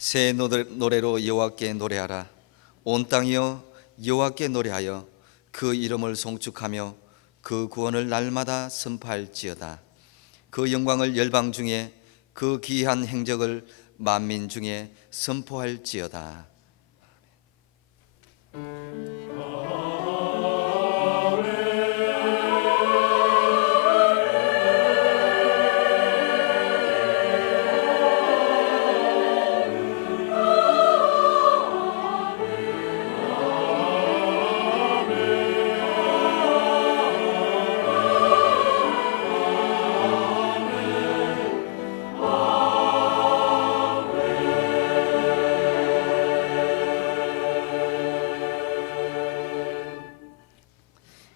새 노래로 여호와께 노래하라. 온 땅이여 여호와께 노래하여 그 이름을 송축하며 그 구원을 날마다 선포할지어다. 그 영광을 열방 중에 그 기이한 행적을 만민 중에 선포할지어다.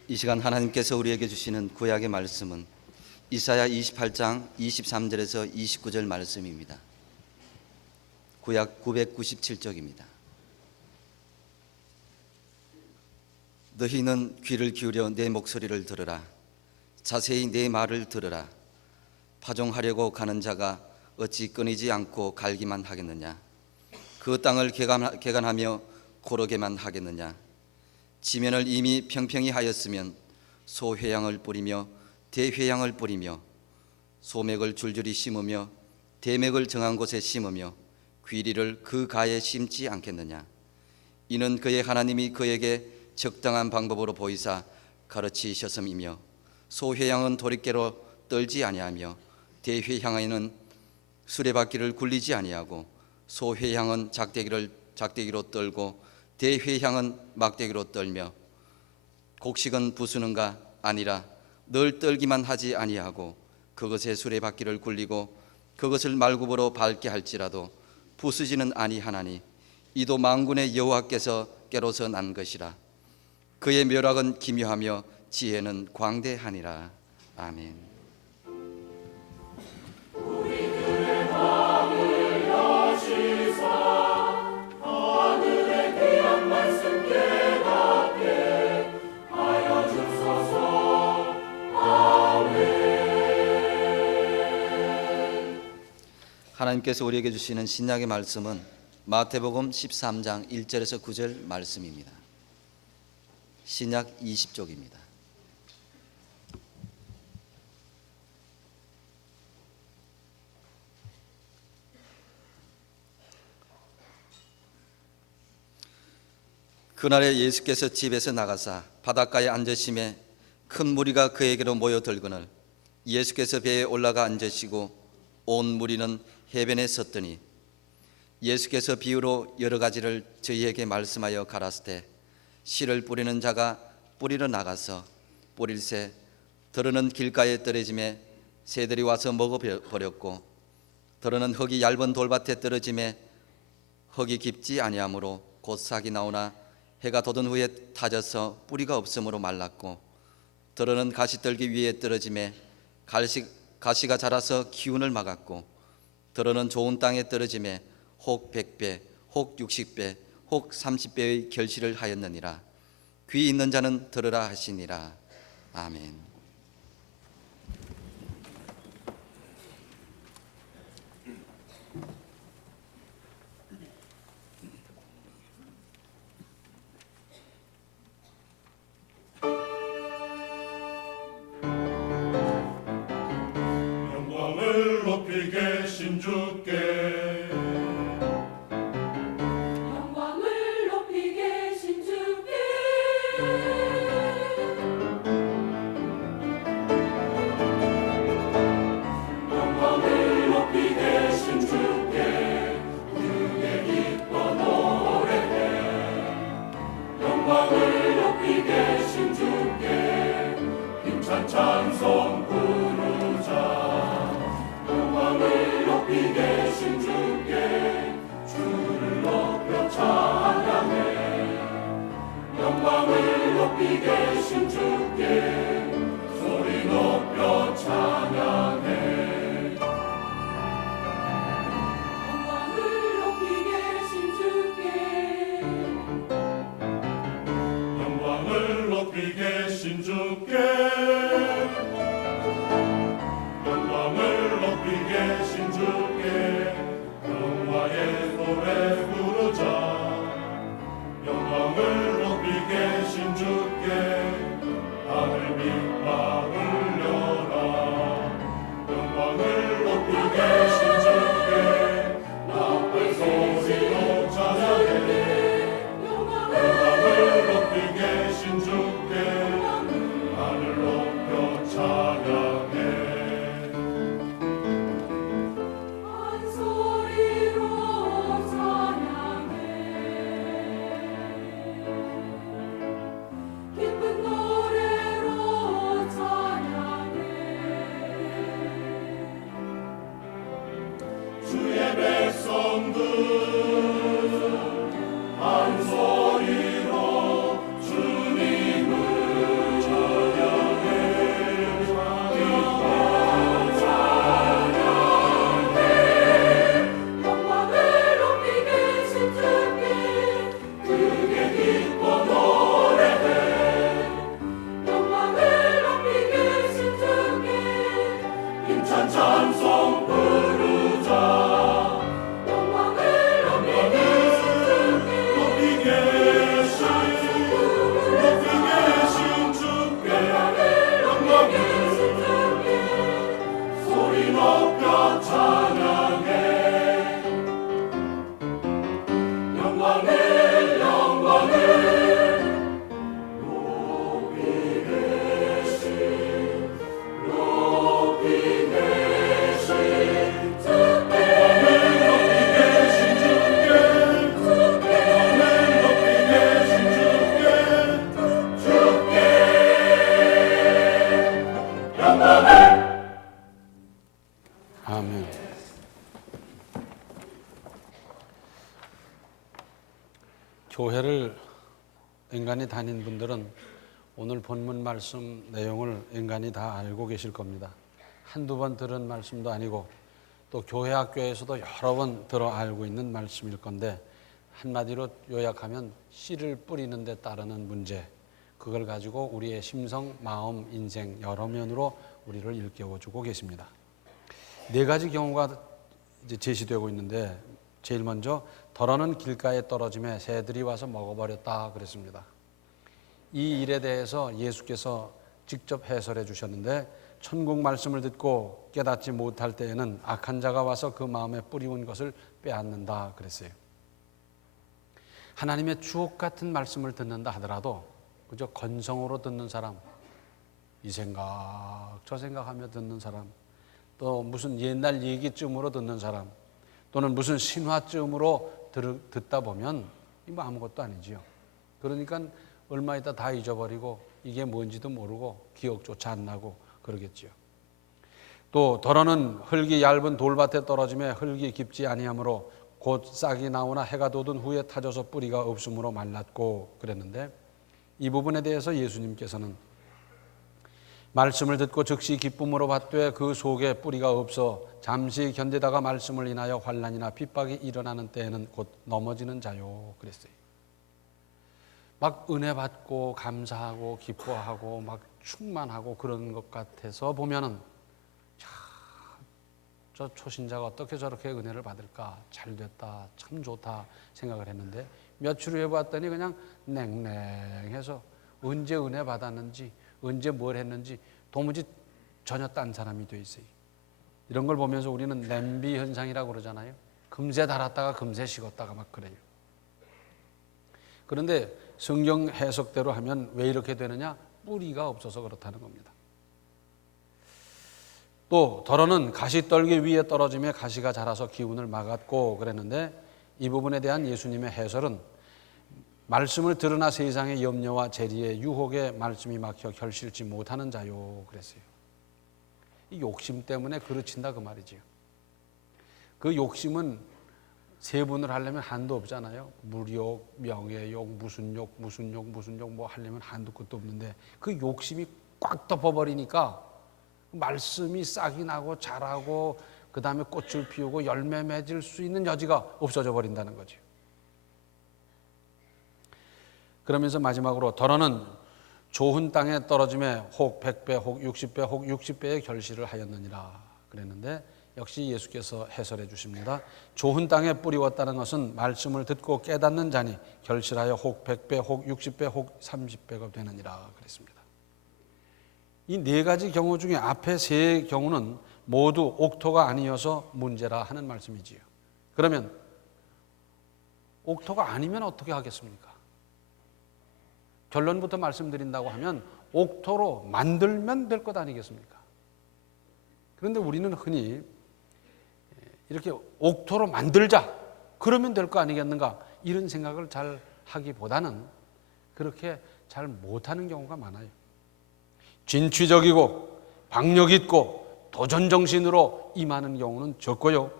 이 시간 하나님께서 우리에게 주시는 구약의 말씀은 이사야 28장 23절에서 29절 말씀입니다. 구약 997쪽입니다. 너희는 귀를 기울여 내 목소리를 들으라. 자세히 내 말을 들으라. 파종하려고 가는 자가 어찌 끊이지 않고 갈기만 하겠느냐. 그 땅을 개간하며 고르게만 하겠느냐. 지면을 이미 평평히 하였으면 소회양을 뿌리며 대회양을 뿌리며 소맥을 줄줄이 심으며 대맥을 정한 곳에 심으며 귀리를 그 가에 심지 않겠느냐. 이는 그의 하나님이 그에게 적당한 방법으로 보이사 가르치셨음이며 소회양은 도리깨로 떨지 아니하며 대회양에는 수레바퀴를 굴리지 아니하고 소회양은 작대기로 떨고 대회향은 막대기로 떨며 곡식은 부수는가 아니라 늘 떨기만 하지 아니하고 그것의 수레바퀴를 굴리고 그것을 말굽으로 밟게 할지라도 부수지는 아니하나니 이도 만군의 여호와께서 깨로서 난 것이라. 그의 묘락은 기묘하며 지혜는 광대하니라. 아멘. 하나님께서 우리에게 주시는 신약의 말씀은 마태복음 13장 1절에서 9절 말씀입니다. 신약 20쪽입니다. 그날에 예수께서 집에서 나가사 바닷가에 앉으심에 큰 무리가 그에게로 모여들거늘 예수께서 배에 올라가 앉으시고 온 무리는 해변에 섰더니 예수께서 비유로 여러 가지를 저희에게 말씀하여 가라사대 씨를 뿌리는 자가 뿌리러 나가서 뿌릴새 더러는 길가에 떨어짐에 새들이 와서 먹어버렸고 더러는 흙이 얇은 돌밭에 떨어짐에 흙이 깊지 아니하므로 곧 싹이 나오나 해가 돋은 후에 타져서 뿌리가 없으므로 말랐고 더러는 가시떨기 위에 떨어짐에 가시가 자라서 기운을 막았고 더러는 좋은 땅에 떨어짐에 혹 100배, 혹 60배, 혹 30배의 결실을 하였느니라. 귀 있는 자는 들으라 하시니라. 아멘. 영광을 높이 계신 주께 영광을 높이 계신 주께 영광을 높이 계신 주께 그게 기뻐 노래해 영광을 높이 계신 주께 힘찬 찬송 부르자 영광을 높이 계신 백성들 한 소리로 주님을 영광을 높이 계신 주께 크게 기뻐 노래해. 영광을 높이 계신 주께 힘찬 찬송 부르자. 영광을 높이 계신 주께 높이 계신 주께 영광을 계신 주께 소리 높여 찬양해. 영광을 아멘. 교회를 인간이 다닌 분들은 오늘 본문 말씀 내용을 인간이 다 알고 계실 겁니다. 한두 번 들은 말씀도 아니고 또 교회 학교에서도 여러 번 들어 알고 있는 말씀일 건데 한마디로 요약하면 씨를 뿌리는 데 따르는 문제, 그걸 가지고 우리의 심성, 마음, 인생 여러 면으로 우리를 일깨워주고 계십니다. 네 가지 경우가 이제 제시되고 있는데 제일 먼저 덜어는 길가에 떨어짐에 새들이 와서 먹어버렸다 그랬습니다. 이 일에 대해서 예수께서 직접 해설해 주셨는데 천국 말씀을 듣고 깨닫지 못할 때에는 악한 자가 와서 그 마음에 뿌리운 것을 빼앗는다 그랬어요. 하나님의 주옥 같은 말씀을 듣는다 하더라도 그저 건성으로 듣는 사람, 이 생각 저 생각하며 듣는 사람, 또 무슨 옛날 얘기쯤으로 듣는 사람, 또는 무슨 신화쯤으로 듣다 보면 뭐 아무것도 아니지요. 그러니까 얼마 있다 다 잊어버리고 이게 뭔지도 모르고 기억조차 안 나고 그러겠지요. 또 덜어는 흙이 얇은 돌밭에 떨어짐에 흙이 깊지 아니하므로 곧 싹이 나오나 해가 돋은 후에 타져서 뿌리가 없으므로 말랐고 그랬는데, 이 부분에 대해서 예수님께서는 말씀을 듣고 즉시 기쁨으로 받되 그 속에 뿌리가 없어 잠시 견디다가 말씀을 인하여 환난이나 핍박이 일어나는 때에는 곧 넘어지는 자요 그랬어요. 막 은혜 받고 감사하고 기뻐하고 막 충만하고 그런 것 같아서 보면은 저 초신자가 어떻게 저렇게 은혜를 받을까, 잘 됐다, 참 좋다 생각을 했는데 며칠 후에 봤더니 그냥 냉랭해서 언제 은혜 받았는지 언제 뭘 했는지 도무지 전혀 딴 사람이 돼 있어요. 이런 걸 보면서 우리는 냄비 현상이라고 그러잖아요. 금세 달았다가 금세 식었다가 막 그래요. 그런데 성경 해석대로 하면 왜 이렇게 되느냐? 뿌리가 없어서 그렇다는 겁니다. 또 덜어는 가시떨기 위에 떨어지며 가시가 자라서 기운을 막았고 그랬는데, 이 부분에 대한 예수님의 해설은 말씀을 들으나 세상의 염려와 재리의 유혹에 말씀이 막혀 결실치 못하는 자요 그랬어요. 이 욕심 때문에 그르친다 그 말이지요. 그 욕심은 세분을 하려면 한도 없잖아요. 물욕, 명예욕, 무슨 욕 뭐 하려면 한도 끝도 없는데 그 욕심이 꽉 덮어버리니까 말씀이 싹이 나고 자라고 그 다음에 꽃을 피우고 열매 맺을 수 있는 여지가 없어져 버린다는 거죠. 그러면서 마지막으로 덜어는 좋은 땅에 떨어짐에 혹 100배 혹 60배 혹 60배의 결실을 하였느니라 그랬는데, 역시 예수께서 해설해 주십니다. 좋은 땅에 뿌리웠다는 것은 말씀을 듣고 깨닫는 자니 결실하여 혹 100배 혹 60배 혹 30배가 되느니라 그랬습니다. 이 네 가지 경우 중에 앞에 세 경우는 모두 옥토가 아니어서 문제라 하는 말씀이지요. 그러면 옥토가 아니면 어떻게 하겠습니까? 결론부터 말씀드린다고 하면 옥토로 만들면 될 것 아니겠습니까? 그런데 우리는 흔히 이렇게 옥토로 만들자, 그러면 될 거 아니겠는가, 이런 생각을 잘 하기보다는 그렇게 잘 못하는 경우가 많아요. 진취적이고 박력 있고 도전정신으로 임하는 경우는 적고요,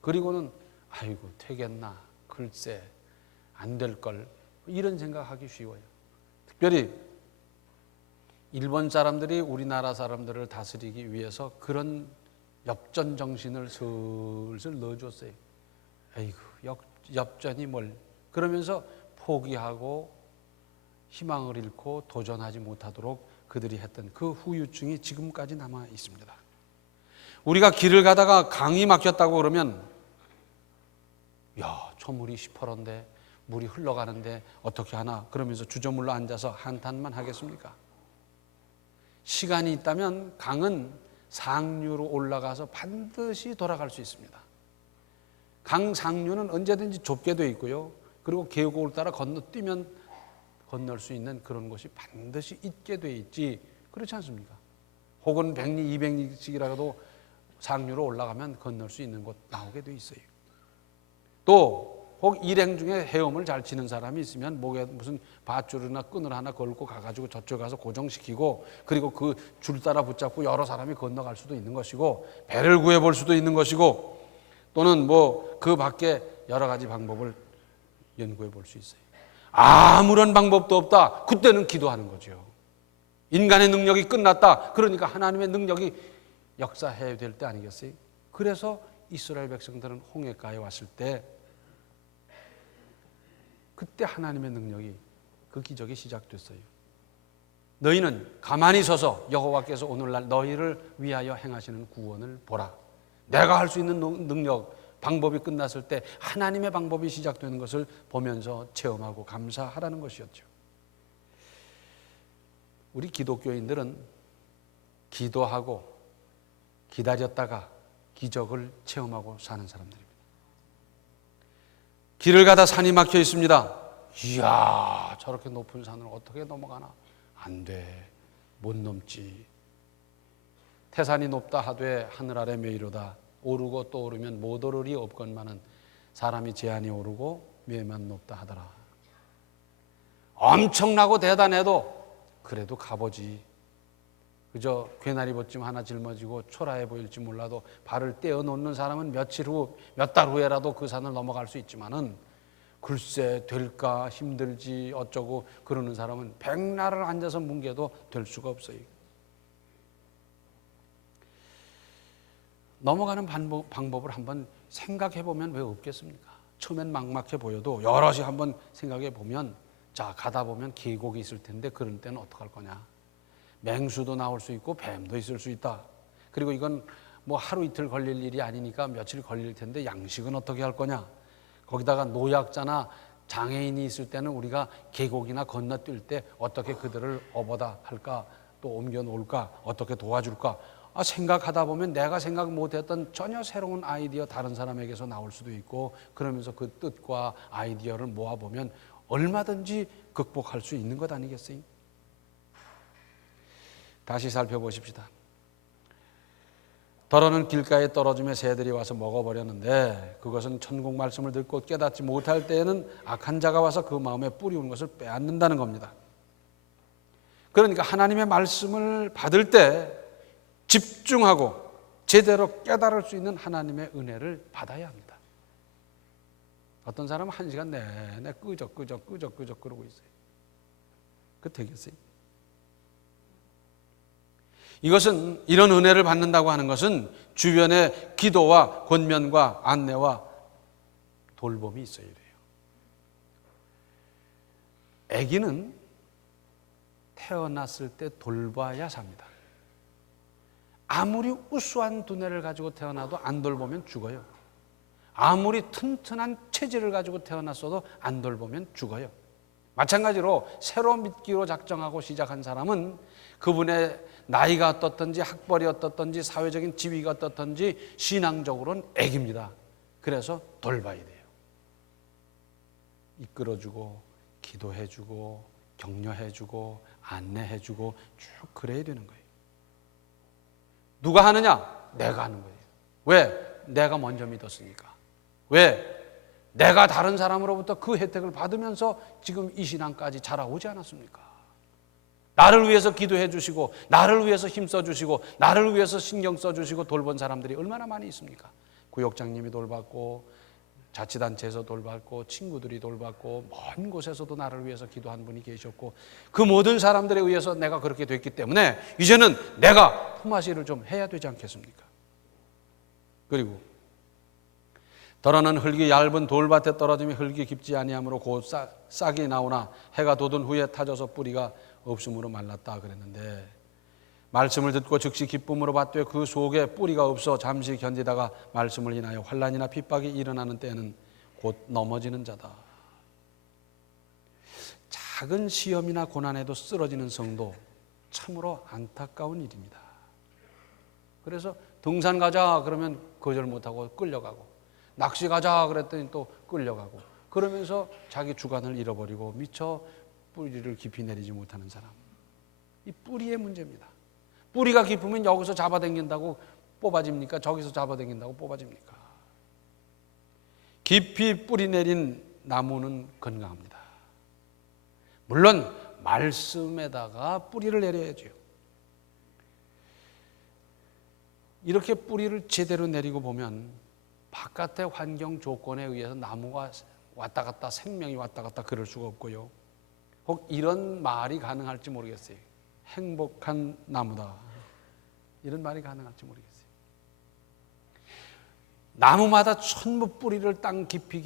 그리고는 아이고 되겠나, 글쎄 안 될걸, 이런 생각하기 쉬워요. 특별히 일본 사람들이 우리나라 사람들을 다스리기 위해서 그런 엽전 정신을 슬슬 넣어줬어요. 아이고 엽전이 뭘, 그러면서 포기하고 희망을 잃고 도전하지 못하도록 그들이 했던 그 후유증이 지금까지 남아 있습니다. 우리가 길을 가다가 강이 막혔다고 그러면 야, 저 물이 시퍼런데, 물이 흘러가는데 어떻게 하나, 그러면서 주저물러 앉아서 한탄만 하겠습니까? 시간이 있다면 강은 상류로 올라가서 반드시 돌아갈 수 있습니다. 강 상류는 언제든지 좁게 되어 있고요. 그리고 계곡을 따라 건너뛰면 건널 수 있는 그런 곳이 반드시 있게 되어 있지, 그렇지 않습니까? 혹은 100리, 200리씩이라도 상류로 올라가면 건널 수 있는 곳 나오게 되어 있어요. 또 혹 일행 중에 헤엄을 잘 치는 사람이 있으면 목에 무슨 밧줄이나 끈을 하나 걸고 가가지고 저쪽 가서 고정시키고, 그리고 그 줄 따라 붙잡고 여러 사람이 건너갈 수도 있는 것이고, 배를 구해볼 수도 있는 것이고, 또는 뭐 그 밖에 여러 가지 방법을 연구해 볼 수 있어요. 아무런 방법도 없다, 그때는 기도하는 거죠. 인간의 능력이 끝났다, 그러니까 하나님의 능력이 역사해야 될 때 아니겠어요? 그래서 이스라엘 백성들은 홍해가에 왔을 때 그때 하나님의 능력이, 그 기적이 시작됐어요. 너희는 가만히 서서 여호와께서 오늘날 너희를 위하여 행하시는 구원을 보라. 내가 할 수 있는 능력, 방법이 끝났을 때 하나님의 방법이 시작되는 것을 보면서 체험하고 감사하라는 것이었죠. 우리 기독교인들은 기도하고 기다렸다가 기적을 체험하고 사는 사람들입니다. 길을 가다 산이 막혀 있습니다. 이야, 저렇게 높은 산을 어떻게 넘어가나? 안 돼, 못 넘지. 태산이 높다 하되 하늘 아래 메이로다. 오르고 또 오르면 못 오르리 없건만은 사람이 제한이 오르고 매만 높다 하더라. 엄청나고 대단해도 그래도 가보지. 그저 괴나리 벗짐 하나 짊어지고 초라해 보일지 몰라도 발을 떼어 놓는 사람은 며칠 후, 몇 달 후에라도 그 산을 넘어갈 수 있지만은, 글쎄 될까, 힘들지 어쩌고 그러는 사람은 백날을 앉아서 뭉개도 될 수가 없어요. 넘어가는 방법을 한번 생각해 보면 왜 없겠습니까? 처음엔 막막해 보여도 여럿이 한번 생각해 보면, 자, 가다 보면 계곡이 있을 텐데 그럴 때는 어떡할 거냐? 맹수도 나올 수 있고 뱀도 있을 수 있다. 그리고 이건 뭐 하루 이틀 걸릴 일이 아니니까 며칠 걸릴 텐데 양식은 어떻게 할 거냐? 거기다가 노약자나 장애인이 있을 때는 우리가 계곡이나 건너뛸 때 어떻게 그들을 업어다 할까? 또 옮겨 놓을까? 어떻게 도와줄까? 생각하다 보면 내가 생각 못했던 전혀 새로운 아이디어 다른 사람에게서 나올 수도 있고, 그러면서 그 뜻과 아이디어를 모아보면 얼마든지 극복할 수 있는 것 아니겠어요? 다시 살펴보십시다. 더러는 길가에 떨어지며 새들이 와서 먹어버렸는데, 그것은 천국 말씀을 듣고 깨닫지 못할 때에는 악한 자가 와서 그 마음에 뿌리우는 것을 빼앗는다는 겁니다. 그러니까 하나님의 말씀을 받을 때 집중하고 제대로 깨달을 수 있는 하나님의 은혜를 받아야 합니다. 어떤 사람은 1시간 내내 끄적끄적 그러고 있어요. 그 되겠어요? 이것은, 이런 은혜를 받는다고 하는 것은 주변에 기도와 권면과 안내와 돌봄이 있어야 돼요. 아기는 태어났을 때 돌봐야 삽니다. 아무리 우수한 두뇌를 가지고 태어나도 안 돌보면 죽어요. 아무리 튼튼한 체질을 가지고 태어났어도 안 돌보면 죽어요. 마찬가지로 새로 믿기로 작정하고 시작한 사람은 그분의 나이가 어떻든지 학벌이 어떻든지 사회적인 지위가 어떻든지 신앙적으로는 애기입니다. 그래서 돌봐야 돼요. 이끌어주고 기도해주고 격려해주고 안내해주고 쭉 그래야 되는 거예요. 누가 하느냐? 내가 하는 거예요. 왜? 내가 먼저 믿었으니까. 왜? 내가 다른 사람으로부터 그 혜택을 받으면서 지금 이 신앙까지 자라오지 않았습니까? 나를 위해서 기도해 주시고, 나를 위해서 힘써 주시고, 나를 위해서 신경 써 주시고 돌본 사람들이 얼마나 많이 있습니까? 구역장님이 돌봤고, 자치단체에서 돌봤고, 친구들이 돌봤고, 먼 곳에서도 나를 위해서 기도한 분이 계셨고, 그 모든 사람들에 의해서 내가 그렇게 됐기 때문에 이제는 내가 품앗이를 좀 해야 되지 않겠습니까? 그리고 더러는 흙이 얇은 돌밭에 떨어지며 흙이 깊지 아니하므로 곧 싹이 나오나 해가 돋은 후에 타져서 뿌리가 없음으로 말랐다 그랬는데, 말씀을 듣고 즉시 기쁨으로 받되 그 속에 뿌리가 없어 잠시 견디다가 말씀을 인하여 환난이나 핍박이 일어나는 때에는 곧 넘어지는 자다. 작은 시험이나 고난에도 쓰러지는 성도, 참으로 안타까운 일입니다. 그래서 등산 가자 그러면 거절 못하고 끌려가고, 낚시 가자 그랬더니 또 끌려가고, 그러면서 자기 주관을 잃어버리고 미처 뿌리를 깊이 내리지 못하는 사람, 이 뿌리의 문제입니다. 뿌리가 깊으면 여기서 잡아당긴다고 뽑아집니까? 저기서 잡아당긴다고 뽑아집니까? 깊이 뿌리 내린 나무는 건강합니다. 물론 말씀에다가 뿌리를 내려야죠. 이렇게 뿌리를 제대로 내리고 보면 바깥의 환경 조건에 의해서 나무가 왔다 갔다, 생명이 왔다 갔다 그럴 수가 없고요. 혹 이런 말이 가능할지 모르겠어요. 행복한 나무다, 이런 말이 가능할지 모르겠어요. 나무마다 전부 뿌리를 땅 깊이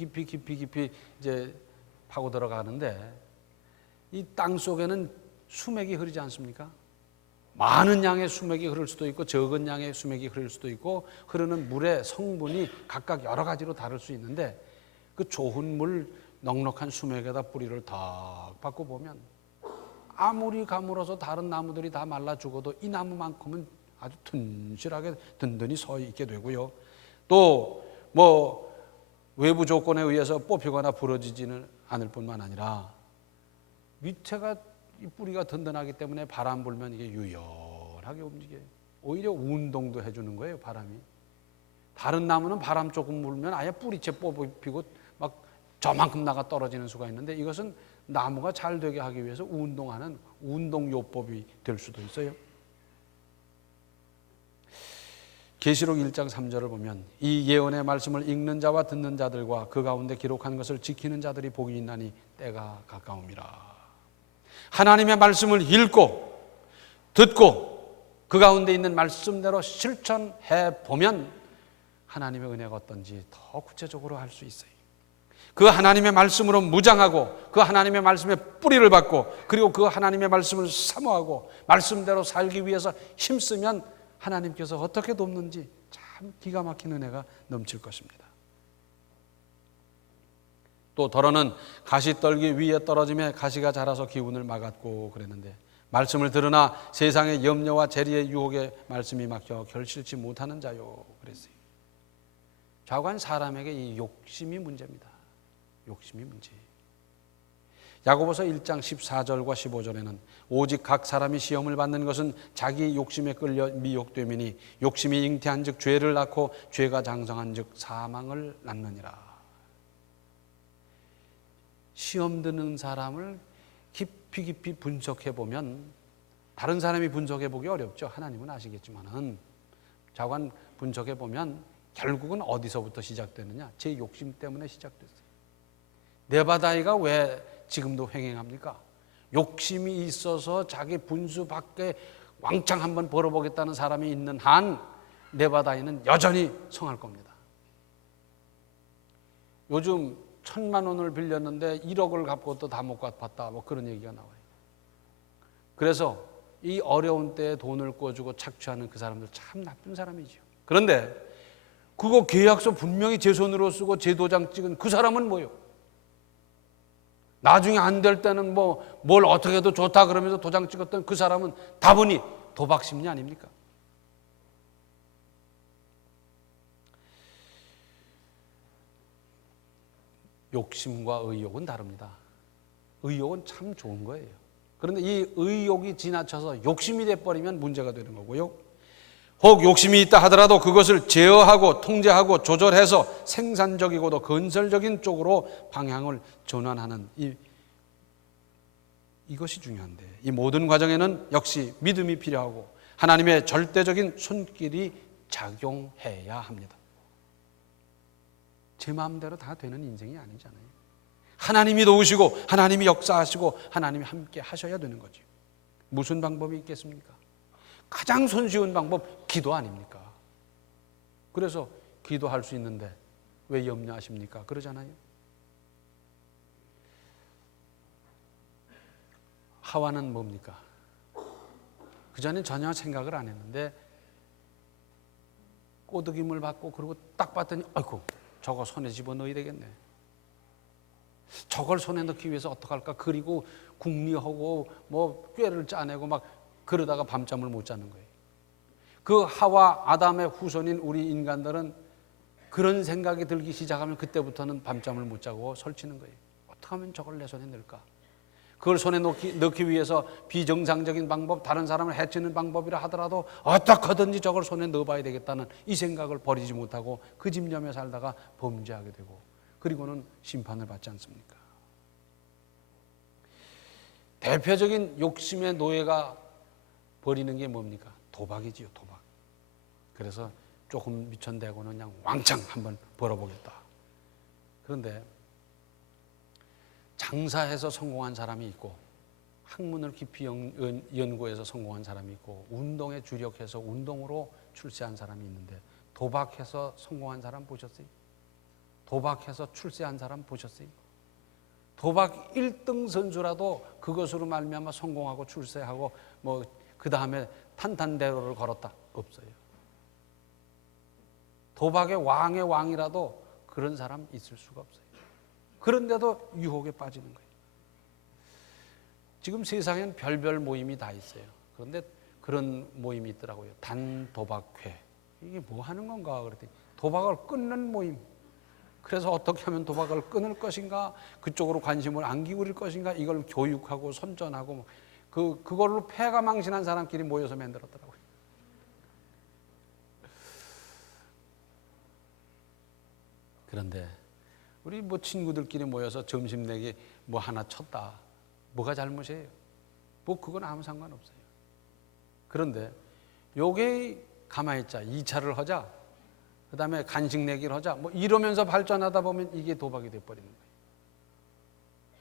이제 파고 들어가는데, 이 땅 속에는 수맥이 흐르지 않습니까? 많은 양의 수맥이 흐를 수도 있고 적은 양의 수맥이 흐를 수도 있고, 흐르는 물의 성분이 각각 여러 가지로 다를 수 있는데, 그 좋은 물 넉넉한 수맥에다 뿌리를 탁 받고 보면 아무리 가물어서 다른 나무들이 다 말라 죽어도 이 나무만큼은 아주 튼실하게 든든히 서 있게 되고요. 또 뭐 외부 조건에 의해서 뽑히거나 부러지지는 않을 뿐만 아니라 밑에가 이 뿌리가 든든하기 때문에 바람 불면 이게 유연하게 움직여요. 오히려 운동도 해주는 거예요, 바람이. 다른 나무는 바람 조금 불면 아예 뿌리채 뽑히고 막 저만큼 나가 떨어지는 수가 있는데, 이것은 나무가 잘 되게 하기 위해서 운동하는 운동요법이 될 수도 있어요. 계시록 1장 3절을 보면 이 예언의 말씀을 읽는 자와 듣는 자들과 그 가운데 기록한 것을 지키는 자들이 복이 있나니 때가 가까움이라. 하나님의 말씀을 읽고 듣고 그 가운데 있는 말씀대로 실천해 보면 하나님의 은혜가 어떤지 더 구체적으로 알 수 있어요. 그 하나님의 말씀으로 무장하고 그 하나님의 말씀에 뿌리를 받고 그리고 그 하나님의 말씀을 사모하고 말씀대로 살기 위해서 힘쓰면 하나님께서 어떻게 돕는지 참 기가 막힌 은혜가 넘칠 것입니다. 또 더러는 가시떨기 위에 떨어지며 가시가 자라서 기운을 막았고 그랬는데, 말씀을 들으나 세상의 염려와 재리의 유혹에 말씀이 막혀 결실치 못하는 자요 그랬어요. 좌우한 사람에게 이 욕심이 문제입니다. 욕심이 문제예요. 야고보서 1장 14절과 15절에는 오직 각 사람이 시험을 받는 것은 자기 욕심에 끌려 미혹됨이니 욕심이 잉태한 즉 죄를 낳고 죄가 장성한 즉 사망을 낳느니라. 시험 드는 사람을 깊이 분석해 보면, 다른 사람이 분석해 보기 어렵죠. 하나님은 아시겠지만은 자관 분석해 보면 결국은 어디서부터 시작되느냐? 제 욕심 때문에 시작됐어요. 네바다이가 왜 지금도 횡행합니까? 욕심이 있어서 자기 분수 밖에 왕창 한번 벌어보겠다는 사람이 있는 한 네바다이는 여전히 성할 겁니다. 요즘 1,000만 원을 빌렸는데 1억을 갚고도 다 못 갚았다, 뭐 그런 얘기가 나와요. 그래서 이 어려운 때에 돈을 꿔주고 착취하는 그 사람들 참 나쁜 사람이죠. 그런데 그거 계약서 분명히 제 손으로 쓰고 제 도장 찍은 그 사람은 뭐요? 나중에 안 될 때는 뭐 뭘 어떻게 해도 좋다 그러면서 도장 찍었던 그 사람은 다분히 도박 심리 아닙니까? 욕심과 의욕은 다릅니다. 의욕은 참 좋은 거예요. 그런데 이 의욕이 지나쳐서 욕심이 돼버리면 문제가 되는 거고요. 혹 욕심이 있다 하더라도 그것을 제어하고 통제하고 조절해서 생산적이고도 건설적인 쪽으로 방향을 전환하는 이것이 중요한데, 이 모든 과정에는 역시 믿음이 필요하고 하나님의 절대적인 손길이 작용해야 합니다. 제 마음대로 다 되는 인생이 아니잖아요. 하나님이 도우시고 하나님이 역사하시고 하나님이 함께 하셔야 되는 거죠. 무슨 방법이 있겠습니까? 가장 손쉬운 방법, 기도 아닙니까? 그래서 기도할 수 있는데 왜 염려하십니까? 그러잖아요. 하와는 뭡니까? 그전엔 전혀 생각을 안 했는데 꼬드김을 받고 그리고 딱 봤더니 아이고 저거 손에 집어넣어야 되겠네. 저걸 손에 넣기 위해서 어떡할까? 그리고 궁리하고 뭐 꾀를 짜내고 막 그러다가 밤잠을 못 자는 거예요. 그 하와 아담의 후손인 우리 인간들은 그런 생각이 들기 시작하면 그때부터는 밤잠을 못 자고 설치는 거예요. 어떻게 하면 저걸 내 손에 넣을까? 그걸 손에 넣기 위해서 비정상적인 방법, 다른 사람을 해치는 방법이라 하더라도 어떻게든지 저걸 손에 넣어봐야 되겠다는 이 생각을 버리지 못하고 그 집념에 살다가 범죄하게 되고 그리고는 심판을 받지 않습니까? 대표적인 욕심의 노예가 버리는 게 뭡니까? 도박이지요, 도박. 그래서 조금 미천대고는 그냥 왕창 한번 벌어보겠다. 그런데 장사해서 성공한 사람이 있고 학문을 깊이 연구해서 성공한 사람이 있고 운동에 주력해서 운동으로 출세한 사람이 있는데 도박해서 성공한 사람 보셨어요? 도박해서 출세한 사람 보셨어요? 도박 1등 선수라도 그것으로 말미암아 성공하고 출세하고 뭐 그 다음에 탄탄대로를 걸었다? 없어요. 도박의 왕의 왕이라도 그런 사람 있을 수가 없어요. 그런데도 유혹에 빠지는 거예요. 지금 세상엔 별별 모임이 다 있어요. 그런데 그런 모임이 있더라고요. 단도박회. 이게 뭐 하는 건가 그랬더니 도박을 끊는 모임. 그래서 어떻게 하면 도박을 끊을 것인가, 그쪽으로 관심을 안 기울일 것인가, 이걸 교육하고 선전하고 그걸로 패가 망신한 사람끼리 모여서 만들었더라고요. 그런데 우리 뭐 친구들끼리 모여서 점심 내기 뭐 하나 쳤다. 뭐가 잘못이에요? 뭐 그건 아무 상관없어요. 그런데 요게 가만히 있자. 2차를 하자. 그 다음에 간식 내기를 하자. 뭐 이러면서 발전하다 보면 이게 도박이 돼버리는 거예요.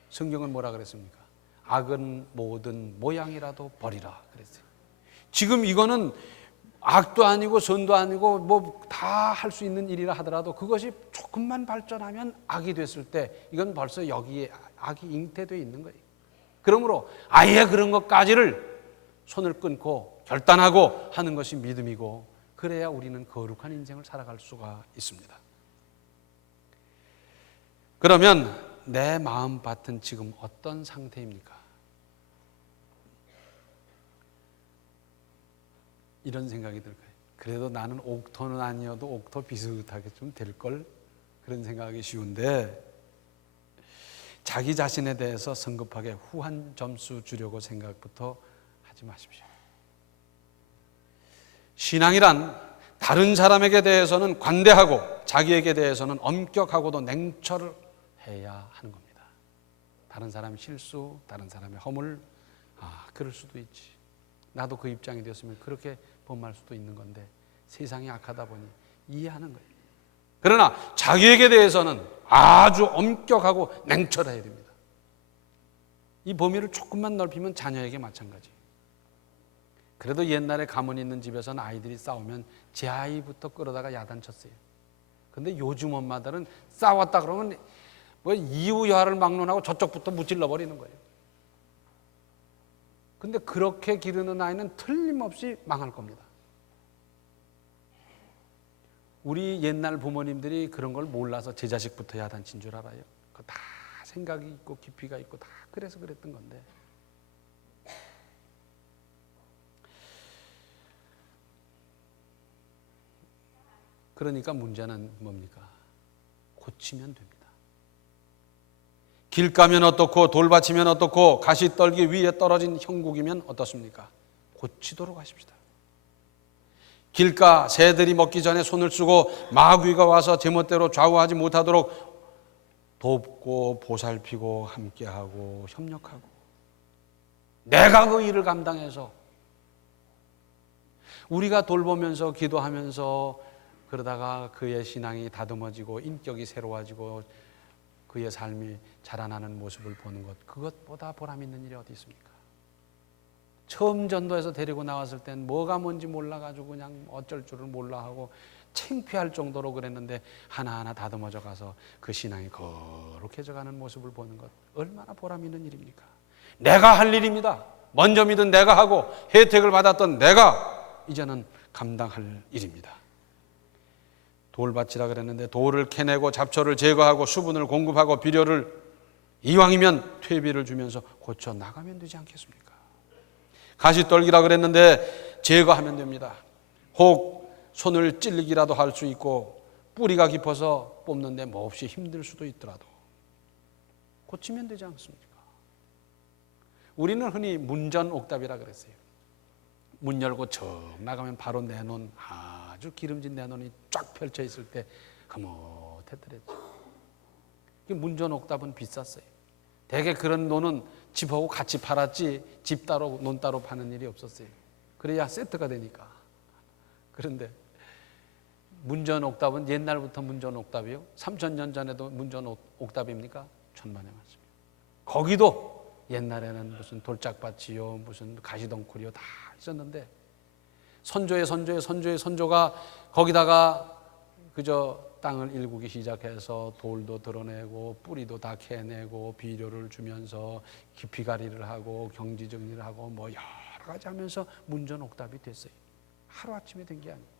성경은 뭐라 그랬습니까? 악은 모든 모양이라도 버리라 그랬어요. 지금 이거는 악도 아니고 선도 아니고 뭐 다 할 수 있는 일이라 하더라도 그것이 조금만 발전하면 악이 됐을 때 이건 벌써 여기에 악이 잉태되어 있는 거예요. 그러므로 아예 그런 것까지를 손을 끊고 결단하고 하는 것이 믿음이고 그래야 우리는 거룩한 인생을 살아갈 수가 있습니다. 그러면 내 마음밭은 지금 어떤 상태입니까? 이런 생각이 들 거예요. 그래도 나는 옥토는 아니어도 옥토 비슷하게 좀 될걸 그런 생각하기 쉬운데 자기 자신에 대해서 성급하게 후한 점수 주려고 생각부터 하지 마십시오. 신앙이란 다른 사람에게 대해서는 관대하고 자기에게 대해서는 엄격하고도 냉철해야 하는 겁니다. 다른 사람의 실수, 다른 사람의 허물, 그럴 수도 있지. 나도 그 입장이 되었으면 그렇게 범할 수도 있는 건데 세상이 악하다 보니 이해하는 거예요. 그러나 자기에게 대해서는 아주 엄격하고 냉철해야 됩니다. 이 범위를 조금만 넓히면 자녀에게 마찬가지. 그래도 옛날에 가문 있는 집에서는 아이들이 싸우면 제 아이부터 끌어다가 야단쳤어요. 근데 요즘 엄마들은 싸웠다 그러면 뭐 이유야를 막론하고 저쪽부터 무찔러 버리는 거예요. 근데 그렇게 기르는 아이는 틀림없이 망할 겁니다. 우리 옛날 부모님들이 그런 걸 몰라서 제 자식부터 야단친 줄 알아요. 그거 다 생각이 있고 깊이가 있고 다 그래서 그랬던 건데. 그러니까 문제는 뭡니까? 고치면 됩니다. 길 가면 어떻고 돌받치면 어떻고 가시떨기 위에 떨어진 형국이면 어떻습니까? 고치도록 하십시다. 길가 새들이 먹기 전에 손을 쓰고 마귀가 와서 제멋대로 좌우하지 못하도록 돕고 보살피고 함께하고 협력하고 내가 그 일을 감당해서 우리가 돌보면서 기도하면서 그러다가 그의 신앙이 다듬어지고 인격이 새로워지고 그의 삶이 자라나는 모습을 보는 것, 그것보다 보람 있는 일이 어디 있습니까? 처음 전도에서 데리고 나왔을 땐 뭐가 뭔지 몰라가지고 그냥 어쩔 줄을 몰라 하고 창피할 정도로 그랬는데 하나하나 다듬어져 가서 그 신앙이 거룩해져 가는 모습을 보는 것, 얼마나 보람 있는 일입니까? 내가 할 일입니다. 먼저 믿은 내가 하고 혜택을 받았던 내가 이제는 감당할 일입니다. 돌밭이라 그랬는데 돌을 캐내고 잡초를 제거하고 수분을 공급하고 비료를 이왕이면 퇴비를 주면서 고쳐 나가면 되지 않겠습니까? 가시떨기라 그랬는데 제거하면 됩니다. 혹 손을 찔리기라도 할 수 있고 뿌리가 깊어서 뽑는데 몹시 힘들 수도 있더라도 고치면 되지 않습니까? 우리는 흔히 문전옥답이라 그랬어요. 문 열고 척 나가면 바로 내 눈, 아주 기름진 내 눈이 쫙 펼쳐 있을 때 흐뭇했더랬죠. 문전옥답은 비쌌어요. 대개 그런 논은 집하고 같이 팔았지 집 따로 논 따로 파는 일이 없었어요. 그래야 세트가 되니까. 그런데 문전옥답은 옛날부터 문전옥답이요. 3000년 전에도 문전옥답입니까? 천만의 말씀이에요. 거기도 옛날에는 무슨 돌짝밭이요, 무슨 가시덩굴이요 다 있었는데 선조의 선조가 거기다가 그저 땅을 일구기 시작해서 돌도 드러내고 뿌리도 다 캐내고 비료를 주면서 깊이 가리를 하고 경지 정리를 하고 뭐 여러 가지 하면서 문전옥답이 됐어요. 하루아침에 된 게 아니에요.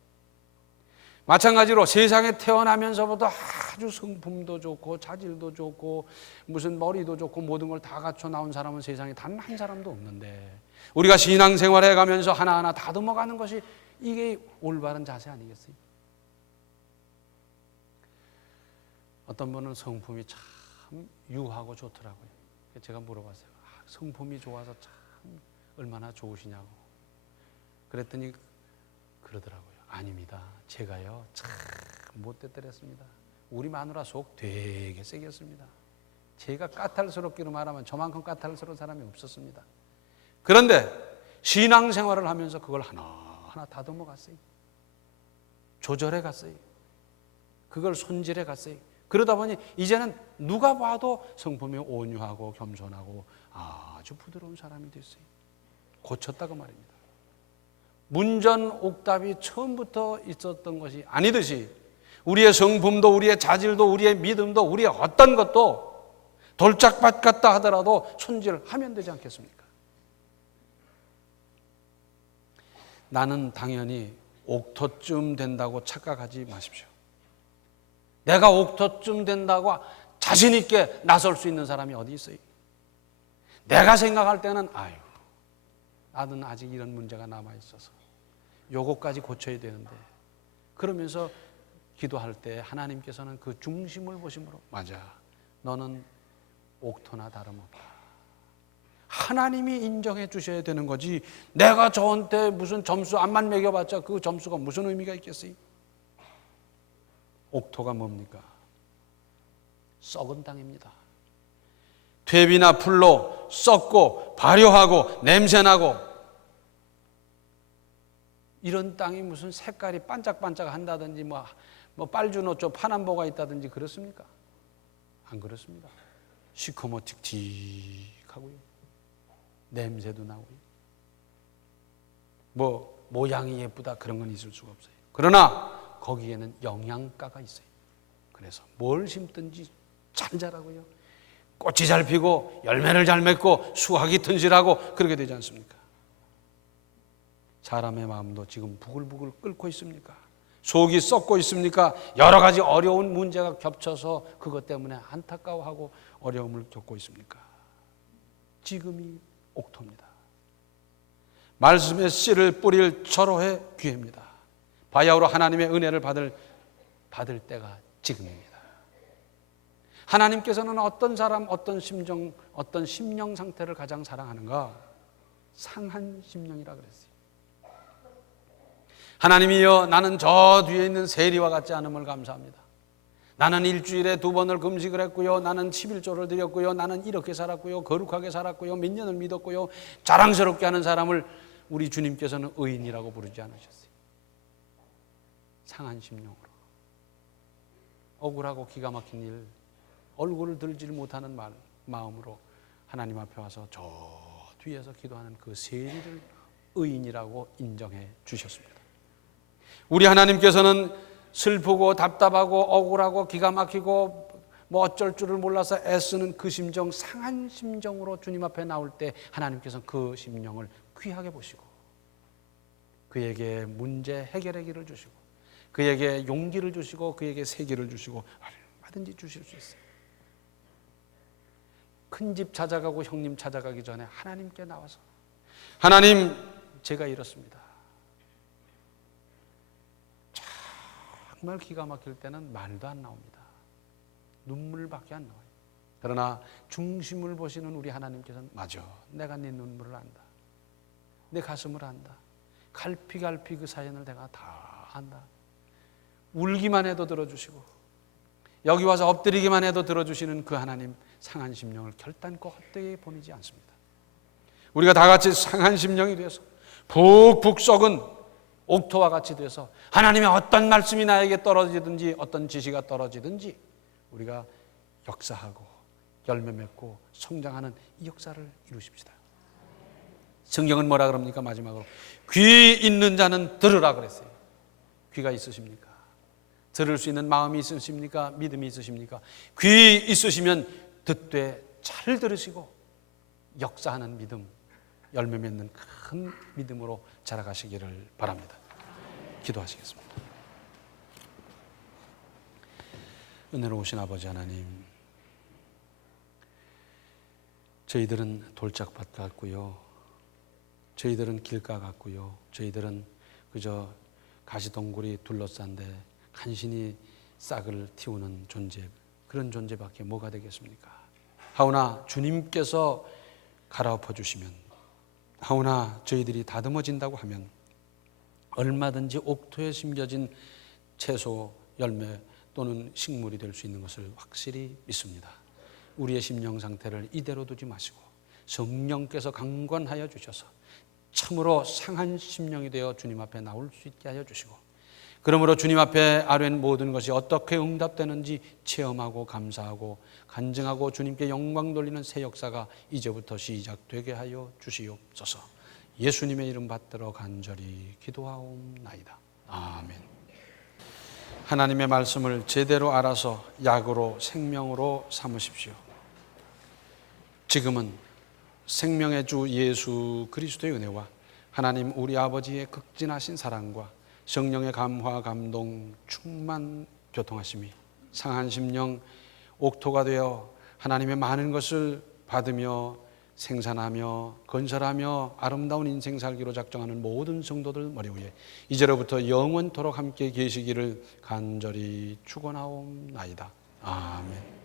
마찬가지로 세상에 태어나면서부터 아주 성품도 좋고 자질도 좋고 무슨 머리도 좋고 모든 걸 다 갖춰 나온 사람은 세상에 단 한 사람도 없는데 우리가 신앙생활 해가면서 하나하나 다듬어가는 것이 이게 올바른 자세 아니겠어요? 어떤 분은 성품이 참 유하고 좋더라고요. 제가 물어봤어요. 성품이 좋아서 참 얼마나 좋으시냐고. 그랬더니 그러더라고요. 아닙니다. 제가요 참 못됐더랬습니다. 우리 마누라 속 되게 세겠습니다. 제가 까탈스럽기로 말하면 저만큼 까탈스러운 사람이 없었습니다. 그런데 신앙생활을 하면서 그걸 하나하나 다듬어 갔어요. 조절해 갔어요. 그걸 손질해 갔어요. 그러다 보니 이제는 누가 봐도 성품이 온유하고 겸손하고 아주 부드러운 사람이 됐어요. 고쳤다고 말입니다. 문전옥답이 처음부터 있었던 것이 아니듯이 우리의 성품도 우리의 자질도 우리의 믿음도 우리의 어떤 것도 돌짝밭 같다 하더라도 손질하면 되지 않겠습니까? 나는 당연히 옥토쯤 된다고 착각하지 마십시오. 내가 옥토쯤 된다고 자신 있게 나설 수 있는 사람이 어디 있어요? 내가 생각할 때는 아유, 나는 아직 이런 문제가 남아있어서 요거까지 고쳐야 되는데 그러면서 기도할 때 하나님께서는 그 중심을 보심으로 맞아, 너는 옥토나 다름없다. 하나님이 인정해 주셔야 되는 거지 내가 저한테 무슨 점수 안만 매겨봤자 그 점수가 무슨 의미가 있겠어요? 옥토가 뭡니까? 썩은 땅입니다. 퇴비나 풀로 썩고 발효하고 냄새나고 이런 땅이 무슨 색깔이 반짝반짝 한다든지 뭐 빨주노초 파남보가 있다든지 그렇습니까? 안 그렇습니다. 시커멓직직하고요. 냄새도 나고요. 뭐 모양이 예쁘다 그런 건 있을 수가 없어요. 그러나 거기에는 영양가가 있어요. 그래서 뭘 심든지 잘 자라고요. 꽃이 잘 피고 열매를 잘 맺고 수확이 튼실하고 그렇게 되지 않습니까? 사람의 마음도 지금 부글부글 끓고 있습니까? 속이 썩고 있습니까? 여러 가지 어려운 문제가 겹쳐서 그것 때문에 안타까워하고 어려움을 겪고 있습니까? 지금이 옥토입니다. 말씀의 씨를 뿌릴 절호의 기회입니다. 바야흐로 하나님의 은혜를 받을 때가 지금입니다. 하나님께서는 어떤 사람, 어떤 심정, 어떤 심령 상태를 가장 사랑하는가? 상한 심령이라 그랬어요. 하나님이여, 나는 저 뒤에 있는 세리와 같지 않음을 감사합니다. 나는 일주일에 2번을 금식을 했고요. 나는 11조를 드렸고요. 나는 이렇게 살았고요. 거룩하게 살았고요. 몇 년을 믿었고요. 자랑스럽게 하는 사람을 우리 주님께서는 의인이라고 부르지 않으셨어요. 상한 심령으로, 억울하고 기가 막힌 일, 얼굴을 들지 못하는 마음으로 하나님 앞에 와서 저 뒤에서 기도하는 그 세리를 의인이라고 인정해 주셨습니다. 우리 하나님께서는 슬프고 답답하고 억울하고 기가 막히고 뭐 어쩔 줄을 몰라서 애쓰는 그 심정, 상한 심정으로 주님 앞에 나올 때 하나님께서는 그 심령을 귀하게 보시고 그에게 문제 해결의 길을 주시고 그에게 용기를 주시고 그에게 세기를 주시고 얼마든지 주실 수 있어요. 큰 집 찾아가고 형님 찾아가기 전에 하나님께 나와서 하나님, 제가 이렇습니다. 정말 기가 막힐 때는 말도 안 나옵니다. 눈물밖에 안 나와요. 그러나 중심을 보시는 우리 하나님께서는 맞아, 내가 네 눈물을 안다. 내 가슴을 안다. 갈피갈피 그 사연을 내가 다 안다. 울기만 해도 들어주시고 여기 와서 엎드리기만 해도 들어주시는 그 하나님, 상한 심령을 결단코 헛되게 보내지 않습니다. 우리가 다 같이 상한 심령이 되어서 푹푹 썩은 옥토와 같이 되어서 하나님의 어떤 말씀이 나에게 떨어지든지 어떤 지시가 떨어지든지 우리가 역사하고 열매 맺고 성장하는 이 역사를 이루십시다. 성경은 뭐라 그럽니까? 마지막으로 귀 있는 자는 들으라 그랬어요. 귀가 있으십니까? 들을 수 있는 마음이 있으십니까? 믿음이 있으십니까? 귀 있으시면 듣되 잘 들으시고 역사하는 믿음, 열매 맺는 큰 믿음으로 자라가시기를 바랍니다. 기도하시겠습니다. 은혜로우신 아버지 하나님, 저희들은 돌짝밭 같고요, 저희들은 길가 같고요, 저희들은 그저 가시덩굴이 둘러싼데 간신히 싹을 틔우는 존재, 그런 존재밖에 뭐가 되겠습니까? 하오나 주님께서 갈아엎어 주시면, 하오나 저희들이 다듬어진다고 하면 얼마든지 옥토에 심겨진 채소, 열매 또는 식물이 될 수 있는 것을 확실히 믿습니다. 우리의 심령 상태를 이대로 두지 마시고 성령께서 강권하여 주셔서 참으로 상한 심령이 되어 주님 앞에 나올 수 있게 하여 주시고, 그러므로 주님 앞에 아뢰는 모든 것이 어떻게 응답되는지 체험하고 감사하고 간증하고 주님께 영광 돌리는 새 역사가 이제부터 시작되게 하여 주시옵소서. 예수님의 이름 받들어 간절히 기도하옵나이다. 아멘. 하나님의 말씀을 제대로 알아서 약으로 생명으로 삼으십시오. 지금은 생명의 주 예수 그리스도의 은혜와 하나님 우리 아버지의 극진하신 사랑과 성령의 감화, 감동, 충만, 교통하심이 상한 심령 옥토가 되어 하나님의 많은 것을 받으며 생산하며 건설하며 아름다운 인생 살기로 작정하는 모든 성도들 머리 위에 이제로부터 영원토록 함께 계시기를 간절히 축원하옵나이다. 아멘.